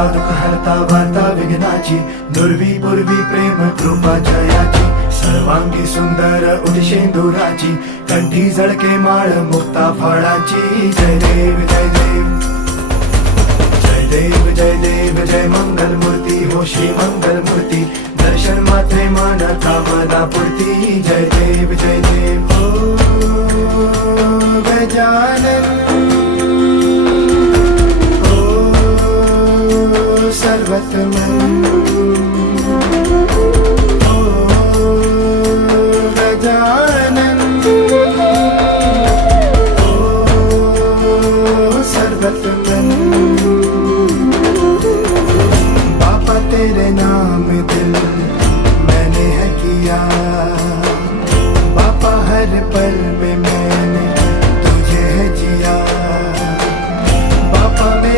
हरता दुःख हरता वार्ता विघ्नाची, दुर्वी पूर्वी प्रेम कृपा जयाची, सर्वांगी सुंदर उदिशेंदुराची, कंठी झळके माळ मुक्ता फळाची. जय देव जय देव जय देव जय देव जय मंगल मूर्ती हो श्री मंगल मूर्ती, दर्शन मात्रे मन कामना पूर्ती. जय देव जय देव हो गजानन हो सर्वतमन